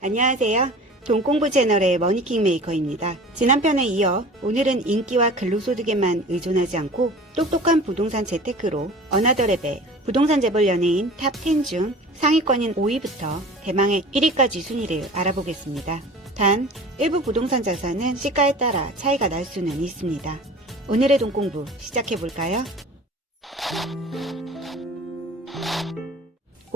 안녕하세요. 돈공부 채널의 머니킹 메이커입니다. 지난 편에 이어 오늘은 인기와 근로소득에만 의존하지 않고 똑똑한 부동산 재테크로 어나더랩의 부동산 재벌 연예인 탑 10 중 상위권인 5위부터 대망의 1위까지 순위를 알아보겠습니다. 단, 일부 부동산 자산은 시가에 따라 차이가 날 수는 있습니다. 오늘의 돈공부 시작해볼까요?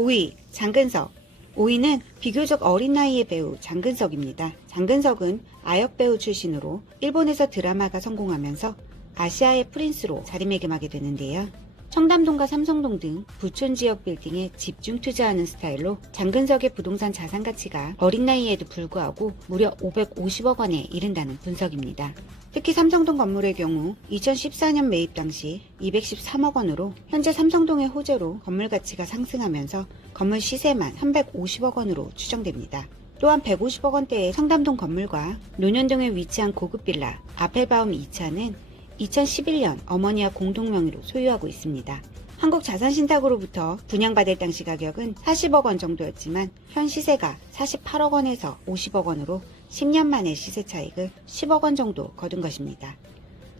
5위, 장근석. 5위는 비교적 어린 나이의 배우 장근석입니다. 장근석은 아역 배우 출신으로 일본에서 드라마가 성공하면서 아시아의 프린스로 자리매김하게 되는데요. 청담동과 삼성동 등 부촌 지역 빌딩에 집중 투자하는 스타일로 장근석의 부동산 자산 가치가 어린 나이에도 불구하고 무려 550억 원에 이른다는 분석입니다. 특히 삼성동 건물의 경우 2014년 매입 당시 213억 원으로 현재 삼성동의 호재로 건물 가치가 상승하면서 건물 시세만 350억 원으로 추정됩니다. 또한 150억 원대의 청담동 건물과 논현동에 위치한 고급 빌라 아펠바움 2차는 2011년 어머니와 공동 명의로 소유하고 있습니다. 한국 자산신탁으로부터 분양받을 당시 가격은 40억 원 정도였지만 현 시세가 48억 원에서 50억 원으로 10년 만에 시세 차익을 10억 원 정도 거둔 것입니다.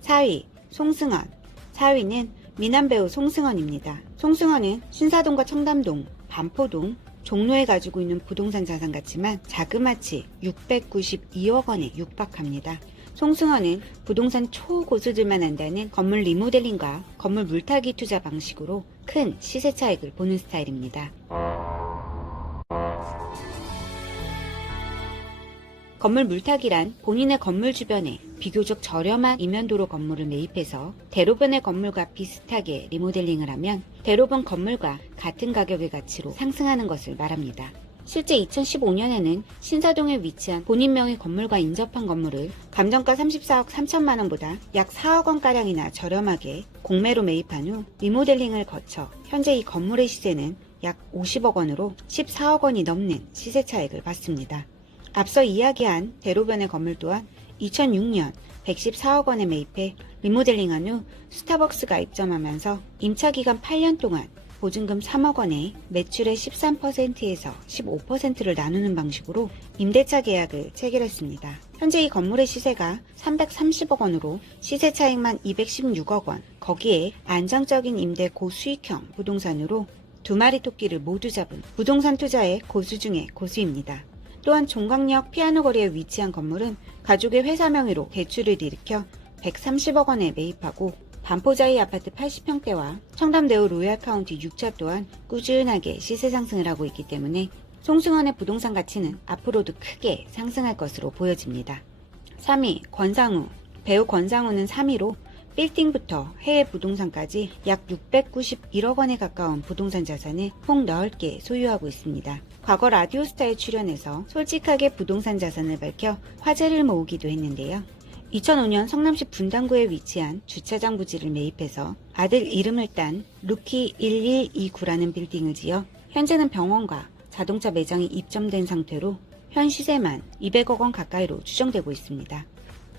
4위 송승헌 4위는 미남 배우 송승헌입니다. 송승헌은 신사동과 청담동, 반포동, 종로에 가지고 있는 부동산 자산 가치만 자그마치 692억 원에 육박합니다. 송승헌은 부동산 초고수들만 한다는 건물 리모델링과 건물 물타기 투자 방식으로 큰 시세 차익을 보는 스타일입니다. 건물 물타기란 본인의 건물 주변에 비교적 저렴한 이면도로 건물을 매입해서 대로변의 건물과 비슷하게 리모델링을 하면 대로변 건물과 같은 가격의 가치로 상승하는 것을 말합니다. 실제 2015년에는 신사동에 위치한 본인 명의 건물과 인접한 건물을 감정가 34억 3천만 원보다 약 4억 원가량이나 저렴하게 공매로 매입한 후 리모델링을 거쳐 현재 이 건물의 시세는 약 50억 원으로 14억 원이 넘는 시세 차익을 봤습니다. 앞서 이야기한 대로변의 건물 또한 2006년 114억 원에 매입해 리모델링한 후 스타벅스가 입점하면서 임차 기간 8년 동안 보증금 3억 원에 매출의 13%에서 15%를 나누는 방식으로 임대차 계약을 체결했습니다. 현재 이 건물의 시세가 330억 원으로 시세 차익만 216억 원, 거기에 안정적인 임대 고수익형 부동산으로 두 마리 토끼를 모두 잡은 부동산 투자의 고수 중의 고수입니다. 또한 종강역 피아노 거리에 위치한 건물은 가족의 회사 명의로 대출을 일으켜 130억 원에 매입하고 반포자이 아파트 80평대와 청담대우 로얄 카운티 6차 또한 꾸준하게 시세 상승을 하고 있기 때문에 송승헌의 부동산 가치는 앞으로도 크게 상승할 것으로 보여집니다. 3위 권상우 배우 권상우는 3위로 빌딩부터 해외 부동산까지 약 691억 원에 가까운 부동산 자산을 폭 넓게 소유하고 있습니다. 과거 라디오스타에 출연해서 솔직하게 부동산 자산을 밝혀 화제를 모으기도 했는데요. 2005년 성남시 분당구에 위치한 주차장 부지를 매입해서 아들 이름을 딴 루키 1129라는 빌딩을 지어 현재는 병원과 자동차 매장이 입점된 상태로 현 시세만 200억 원 가까이로 추정되고 있습니다.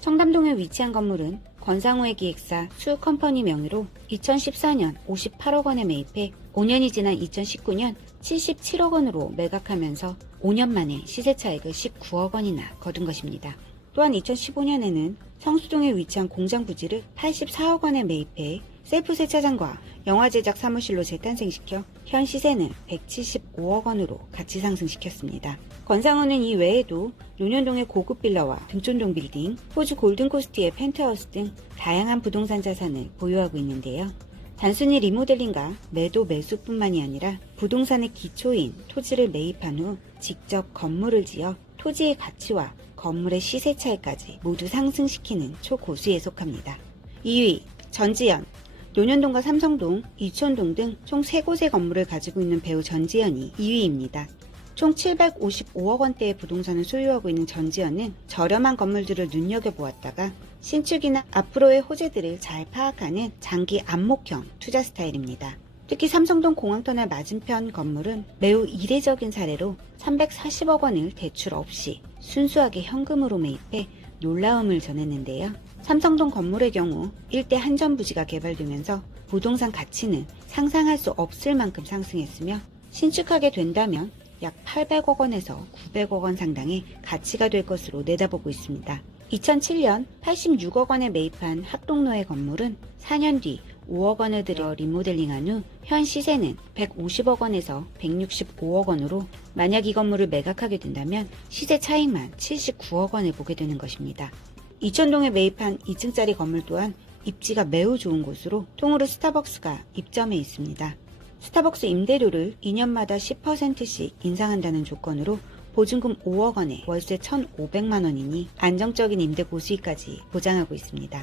청담동에 위치한 건물은 권상우의 기획사 수컴퍼니 명의로 2014년 58억 원에 매입해 5년이 지난 2019년 77억 원으로 매각하면서 5년 만에 시세 차익을 19억 원이나 거둔 것입니다. 또한 2015년에는 성수동에 위치한 공장 부지를 84억 원에 매입해 셀프 세차장과 영화 제작 사무실로 재탄생시켜 현 시세는 175억 원으로 가치 상승시켰습니다. 권상우는 이 외에도 논현동의 고급 빌라와 등촌동 빌딩, 호주 골든코스트의 펜트하우스 등 다양한 부동산 자산을 보유하고 있는데요. 단순히 리모델링과 매도 매수뿐만이 아니라 부동산의 기초인 토지를 매입한 후 직접 건물을 지어 토지의 가치와 건물의 시세 차이까지 모두 상승시키는 초고수에 속합니다. 2위 전지현 논현동과 삼성동, 이촌동 등 총 3곳의 건물을 가지고 있는 배우 전지현이 2위입니다. 총 755억 원대의 부동산을 소유하고 있는 전지현은 저렴한 건물들을 눈여겨보았다가 신축이나 앞으로의 호재들을 잘 파악하는 장기 안목형 투자 스타일입니다. 특히 삼성동 공항터널 맞은편 건물은 매우 이례적인 사례로 340억 원을 대출 없이 순수하게 현금으로 매입해 놀라움을 전했는데요. 삼성동 건물의 경우 일대 한전 부지가 개발되면서 부동산 가치는 상상할 수 없을 만큼 상승했으며 신축하게 된다면 약 800억 원에서 900억 원 상당의 가치가 될 것으로 내다보고 있습니다. 2007년 86억 원에 매입한 학동로의 건물은 4년 뒤 5억 원을 들여 리모델링한 후 현 시세는 150억 원에서 165억 원으로 만약 이 건물을 매각하게 된다면 시세 차익만 79억 원을 보게 되는 것입니다. 이천동에 매입한 2층짜리 건물 또한 입지가 매우 좋은 곳으로 통으로 스타벅스가 입점해 있습니다. 스타벅스 임대료를 2년마다 10%씩 인상한다는 조건으로 보증금 5억 원에 월세 1,500만 원이니 안정적인 임대 고수익까지 보장하고 있습니다.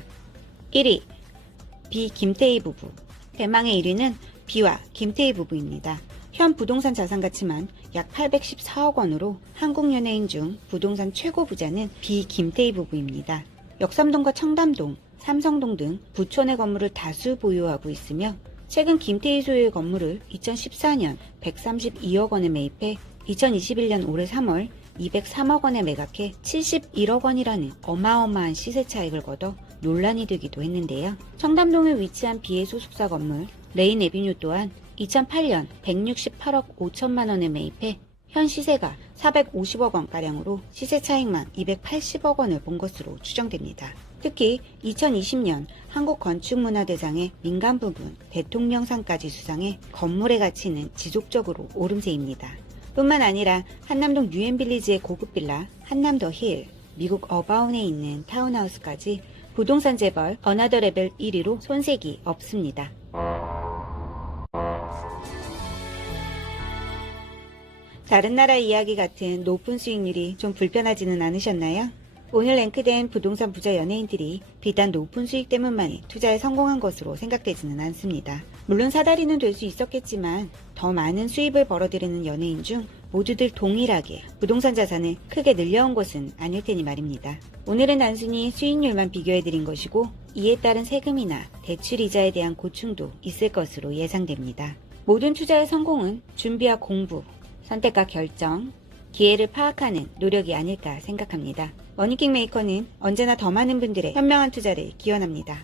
1위 비 김태희 부부 대망의 1위는 비와 김태희 부부입니다. 현 부동산 자산 가치만 약 814억 원으로 한국 연예인 중 부동산 최고 부자는 비 김태희 부부입니다. 역삼동과 청담동, 삼성동 등 부촌의 건물을 다수 보유하고 있으며 최근 김태희 소유의 건물을 2014년 132억 원에 매입해 2021년 올해 3월 203억 원에 매각해 71억 원이라는 어마어마한 시세 차익을 거둬 논란이 되기도 했는데요. 청담동에 위치한 비의 소속사 건물 레인 에비뉴 또한 2008년 168억 5천만 원에 매입해 현 시세가 450억 원가량으로 시세 차익만 280억 원을 본 것으로 추정됩니다. 특히 2020년 한국건축문화대상의 민간 부분 대통령상까지 수상해 건물의 가치는 지속적으로 오름세입니다. 뿐만 아니라 한남동 유엔빌리지의 고급 빌라 한남더 힐, 미국 어바운에 있는 타운하우스까지 부동산 재벌 어나더 레벨 1위로 손색이 없습니다. 다른 나라 이야기 같은 높은 수익률이 좀 불편하지는 않으셨나요? 오늘 랭크된 부동산 부자 연예인들이 비단 높은 수익 때문만이 투자에 성공한 것으로 생각되지는 않습니다. 물론 사다리는 될 수 있었겠지만 더 많은 수입을 벌어들이는 연예인 중 모두들 동일하게 부동산 자산을 크게 늘려온 것은 아닐 테니 말입니다. 오늘은 단순히 수익률만 비교해드린 것이고 이에 따른 세금이나 대출 이자에 대한 고충도 있을 것으로 예상됩니다. 모든 투자의 성공은 준비와 공부, 선택과 결정, 기회를 파악하는 노력이 아닐까 생각합니다. 머니킹 메이커는 언제나 더 많은 분들의 현명한 투자를 기원합니다.